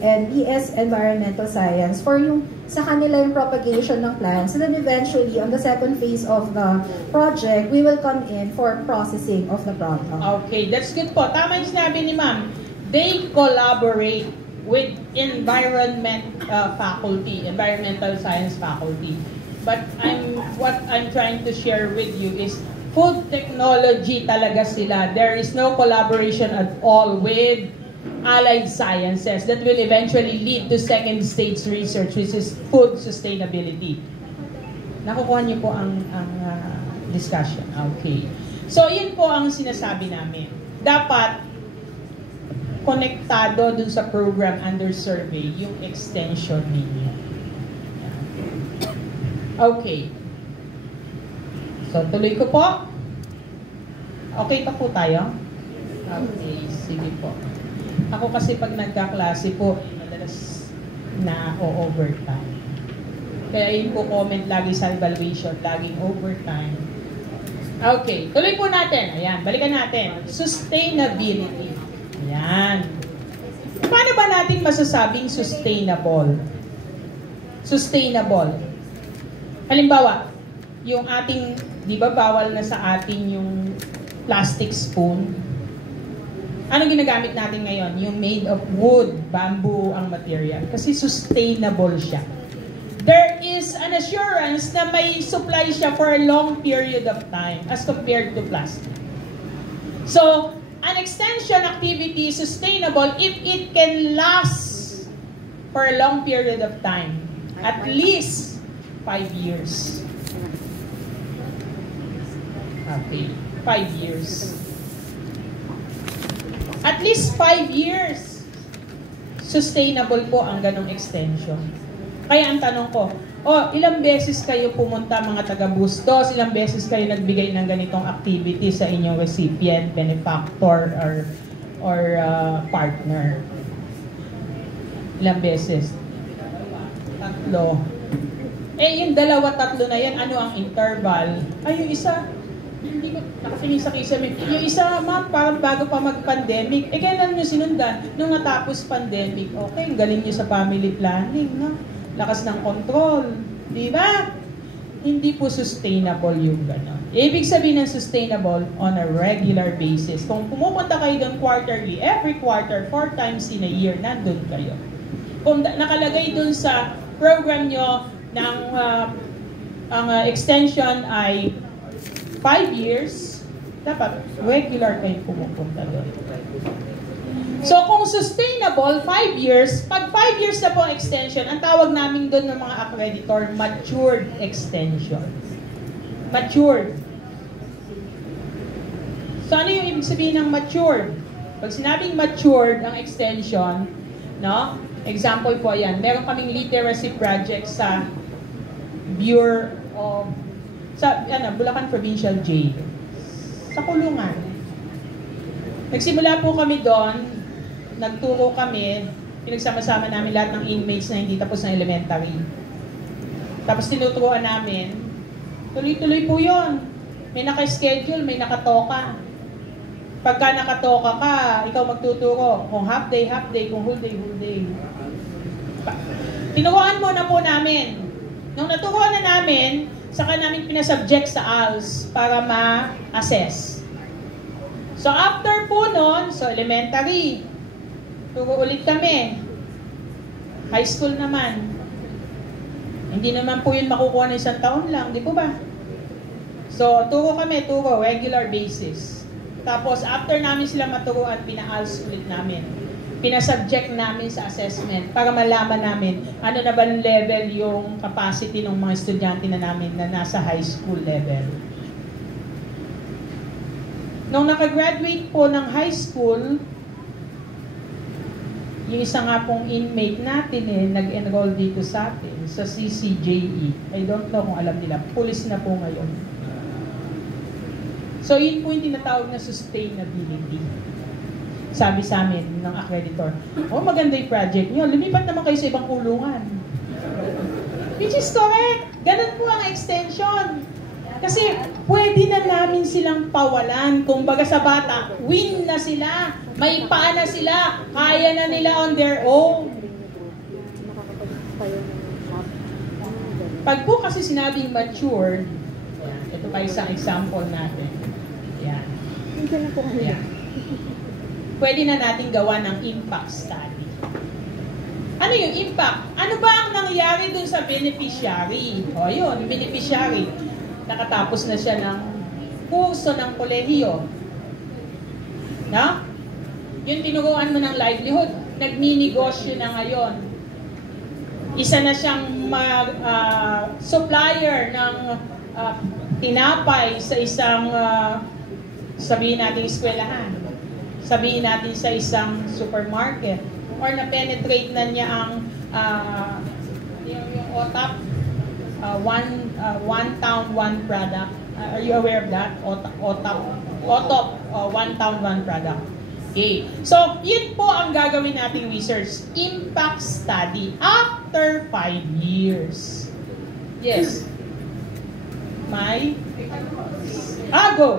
and BS Environmental Science for yung sa kanila yung propagation ng plants. And then eventually, on the second phase of the project, we will come in for processing of the product. Okay, that's good po. Tama yung sinabi ni ma'am. They collaborate with environmental science faculty. But what I'm trying to share with you is food technology talaga sila. There is no collaboration at all with allied sciences that will eventually lead to second stage research, which is food sustainability. Nakukuha niyo po ang discussion. Okay. So, yun po ang sinasabi namin. Dapat konektado dun sa program under survey yung extension ninyo. Okay. So, tuloy ko po. Okay pa po tayo? Okay, sige po. Ako kasi pag nagkaklase po, madalas na overtime. Kaya yun po comment lagi sa evaluation, laging overtime. Okay, tuloy po natin. Ayan, balikan natin. Sustainability. Ayan. Paano ba natin masasabing sustainable? Sustainable. Halimbawa, yung ating, di ba bawal na sa atin yung plastic spoon? Ano ginagamit natin ngayon? Yung made of wood, bamboo ang material. Kasi sustainable siya. There is an assurance na may supply siya for a long period of time as compared to plastic. So, an extension activity is sustainable if it can last for a long period of time. At least 5 years. Okay, 5 years. At least 5 years. Sustainable po ang ganong extension. Kaya ang tanong ko, ilang beses kayo pumunta mga taga-Bustos, ilang beses kayo nagbigay ng ganitong activity sa inyong recipient, benefactor, or partner? Ilang beses? 3. Yung 2, 3 na yan, ano ang interval? Yung isa, hindi ko nakatingin sa kisame. Yung isa, ma'am, parang bago pa mag-pandemic. Kailan nyo sinundan? Nung natapos pandemic, okay, galing nyo sa family planning, no? Lakas ng control. Di ba? Hindi po sustainable yung gano'n. Ibig sabihin ng sustainable on a regular basis. Kung pumupunta kayo doon quarterly, every quarter, 4 times in a year, nandun kayo. Kung nakalagay doon sa program nyo ng ang extension ay 5 years, dapat regular kayong pumupunta doon. So, kung sustainable, 5 years, pag 5 years na po ang extension, ang tawag namin doon ng mga accreditor, matured extension. Matured. So, ano yung ibig sabihin ng matured? Pag sinabing matured ang extension, no? Example po yan. Meron kaming literacy project sa Bureau of Bulacan Provincial Jail. Sa kulungan. Nagsimula po kami doon, nagturo kami, pinagsama-sama namin lahat ng inmates na hindi tapos ng elementary. Tapos tinuturuan namin, tuloy-tuloy po yun. May naka-schedule, may nakatoka. Pagka nakatoka ka, ikaw magtuturo. Kung half day, kung whole day. Tinuruan muna po namin. Nung naturuan na namin, saka namin pinasubject sa ALS para ma-assess. So after po nun, so elementary, turo ulit kami. High school naman. Hindi naman po yun makukuha ng 1 taon lang, di po ba? So turo kami, regular basis. Tapos after namin sila maturuan, pina-ALS ulit namin. Pinasubject namin sa assessment para malaman namin ano na ba level yung capacity ng mga estudyante na namin na nasa high school level. Nung nakagraduate po ng high school, yung isa nga pong inmate natin nag-enroll dito sa atin, sa CCJE. I don't know kung alam nila, pulis na po ngayon. So yun po yung tinatawag na sustainability. Sabi sa amin ng accreditor, maganda yung project nyo, lumipat naman kayo sa ibang kulungan. Which is correct. Ganun po ang extension. Kasi pwede na namin silang pawalan. Kung baga sa bata, win na sila. May paa na sila. Kaya na nila on their own. Pag po kasi sinabing mature, yan, ito pa isang example natin. Yan. Yan. Pwede na natin gawa ng impact study. Ano yung impact? Ano ba ang nangyari dun sa beneficiary? O yun, beneficiary. Nakatapos na siya ng kurso ng kolehiyo. Na? Yung tinuruan mo ng livelihood, nagninegosyo na ngayon. Isa na siyang supplier ng tinapay sa isang, sabihin natin eskwelahan. Sabihin natin sa isang supermarket. Or na-penetrate na niya ang yung OTAP, one town, one product. Are you aware of that? OTAP, one town, one product. Okay. So, yun po ang gagawin nating research. Impact study after 5 years. Yes. Go!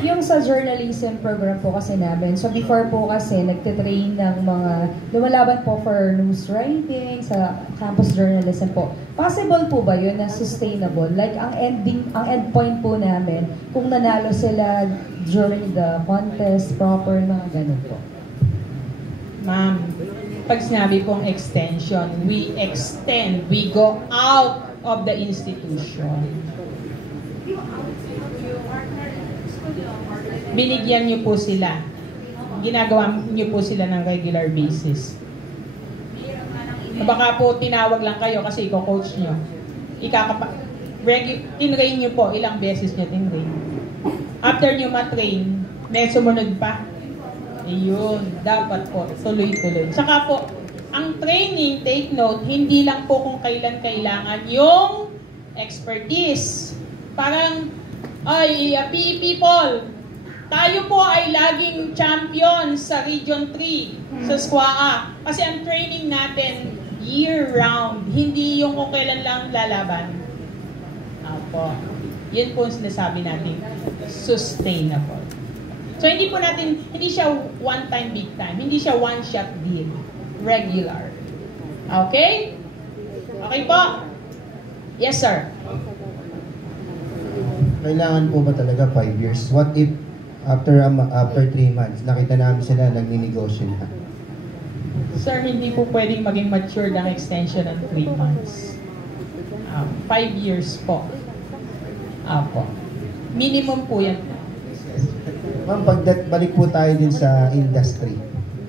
Yung sa journalism program po kasi namin, so before po kasi nagtitrain ng mga lumalaban po for news writing sa campus journalism po. Possible po ba yun na sustainable? Like ang end point po namin, kung nanalo sila during the contest, proper, mga ganun po. Ma'am, pag sinabi pong extension, we extend, we go out of the institution. Binigyan niyo po sila. Ginagawa niyo po sila ng regular basis. Baka po tinawag lang kayo kasi i-coach niyo. Tinrain niyo po, ilang beses niyo tinrain. After niyo ma-train, may sumunod pa. Ayun, dapat po, tuloy-tuloy. Saka po, ang training, take note, hindi lang po kung kailan kailangan yung expertise. Parang, PE people, tayo po ay laging champion sa Region 3, sa SQUA. Kasi ang training natin, year-round. Hindi yung kung kailan lang lalaban. Opo. Yun po ang sinasabi natin, sustainable. So, hindi siya one-time, big time. Hindi siya one-shot deal. Regular. Okay? Okay po? Yes, sir. Kailangan po ba talaga 5 years? What if after 3 months, nakita namin sila nagninegosyo na? Sir, hindi po pwedeng maging mature ang extension ng 3 months. 5 years po. Apo. Minimum po yan. Ma'am, balik po tayo din sa industry.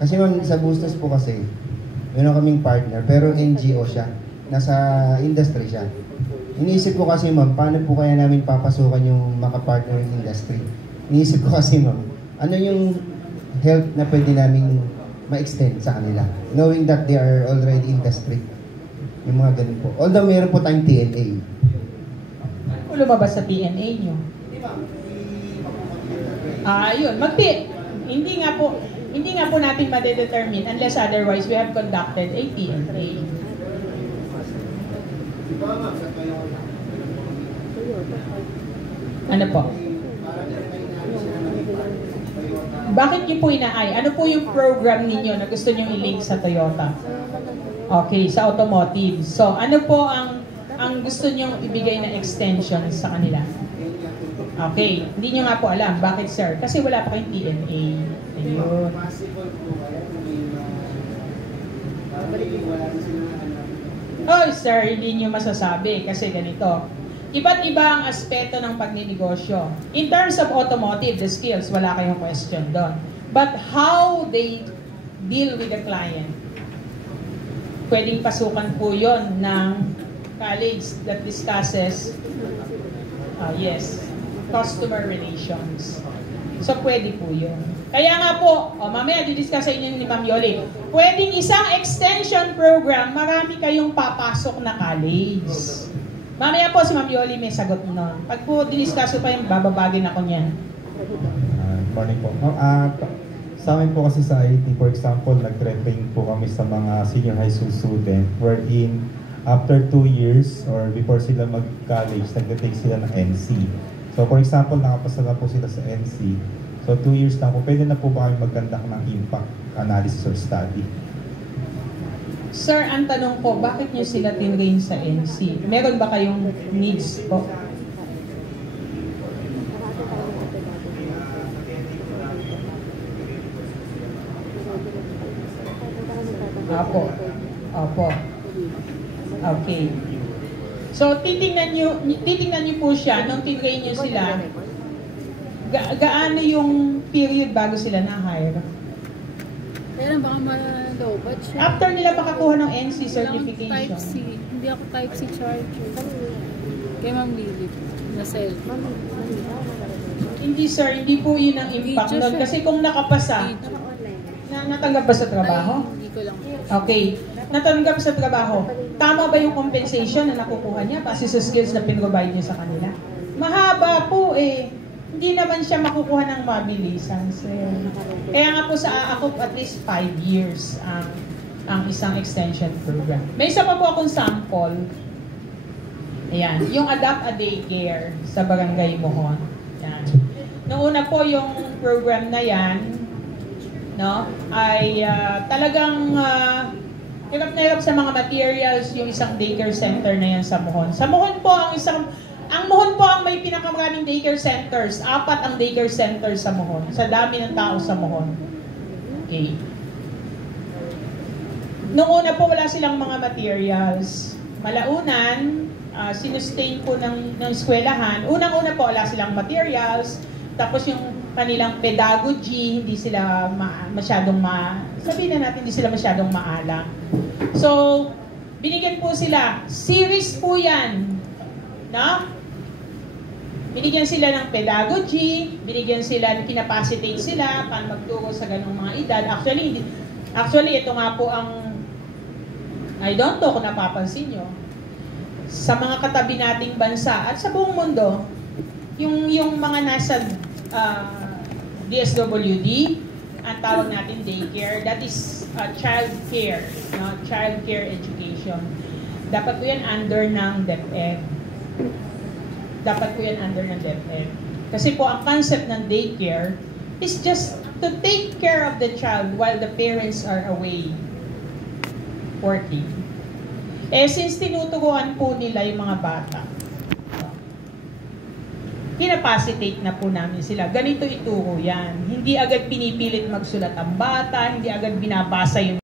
Kasi ma'am, sa Bustos po kasi, meron kaming partner, pero NGO siya. Nasa industry siya. Iniisip ko kasi ma'am, paano po kaya namin papasukan yung makapartner ng industry? Iniisip ko kasi ma'am, ano yung help na pwede namin ma-extend sa kanila? Knowing that they are already industry. Yung mga ganun po. Although meron po tayong TNA. Kung lumabas sa TNA nyo. Yun. Hindi nga po natin ma-determine unless otherwise we have conducted a TNA. Ano po? Bakit niyo po inaay? Ano po yung program ninyo na gusto niyo i-link sa Toyota? Okay, sa automotive. So, ano po ang gusto niyo ibigay na extension sa kanila? Okay, hindi niyo nga po alam. Bakit, sir? Kasi wala pa kayong TNA. Ayun. Oh, sir, hindi niyo masasabi kasi ganito. Iba't iba ang aspeto ng pagninegosyo. In terms of automotive, the skills, wala kayong question doon. But how they deal with the client, pwedeng pasukan po yon ng college that discusses, customer relations. So, pwede po yun. Kaya nga po, mamaya didiscuss sa inyo ni Ma'am Yoli, pwedeng isang extension program, marami kayong papasok na college. Mamaya po si Ma'am Yoli may sagot nun. Pag po diniscuss pa yung bababagin ako niyan. Morning po. Sa amin po kasi sa IT, for example, nag-train po kami sa mga senior high school student wherein after 2 years or before sila mag-college, nag-take sila ng NC. So for example, nakapasa na po sila sa NC. So 2 years na po, pwede na po ba kami mag-conduct ng impact analysis or study? Sir, ang tanong ko, bakit nyo sila tinrain sa NC? Meron ba kayong needs po? Opo. Opo. Okay. So, titingnan nyo po siya, nung tinrain nyo sila, gaano yung period bago sila na-hire? Kailan baka ma-lobat siya? After nila makakuha ng NC Type certification. C. Hindi ako type C charger. Kay Ma'am Lily. Na cellphone. Hindi sir, hindi po yun ang impact Video nun. siya. Kasi kung nakapasa, natanggap ba sa trabaho? Ay, hindi ko lang. Okay. Natanggap sa trabaho. Tama ba yung compensation na nakukuha niya base sa skills na pinrovide niya sa kanila? Mahaba po eh. Hindi naman siya makukuha ng mabilisan, sir. Kaya nga po sa ako at least 5 years ang isang extension program. May isa pa po akong sample. Ayan, yung Adapt a Daycare sa Barangay Mohon. Ayan. Noong una po yung program na yan, no, ay talagang hirap na hirap sa mga materials yung isang daycare center na yan sa Mohon. Sa Mohon po ang Mohon po ang may pinakamaraming daycare centers. 4 ang daycare centers sa Mohon. Sa dami ng tao sa Mohon. Okay. Noong una po wala silang mga materials. Malaunan, sinustain po ng eskwelahan. Unang-una po wala silang materials. Tapos yung kanilang pedagogy, hindi sila sabihin na natin, hindi sila masyadong maalam. So, binigyan po sila. Series po yan. No? Binigyan sila ng pedagogy, binigyan sila, kinapacitate sila para magturo sa ganung mga edad. Actually, ito nga po ang, I don't know kung napapansin nyo, sa mga katabi nating bansa at sa buong mundo, yung mga nasa DSWD, ang tawag natin daycare, that is child care, no? Child care education. Dapat po yan under ng DepEd. Dapat po yan under ng DepEd. Kasi po ang concept ng daycare is just to take care of the child while the parents are away working. Eh since tinuturuan po nila yung mga bata, kinapacitate na po namin sila. Ganito ituro yan. Hindi agad pinipilit magsulat ang bata, hindi agad binabasa yung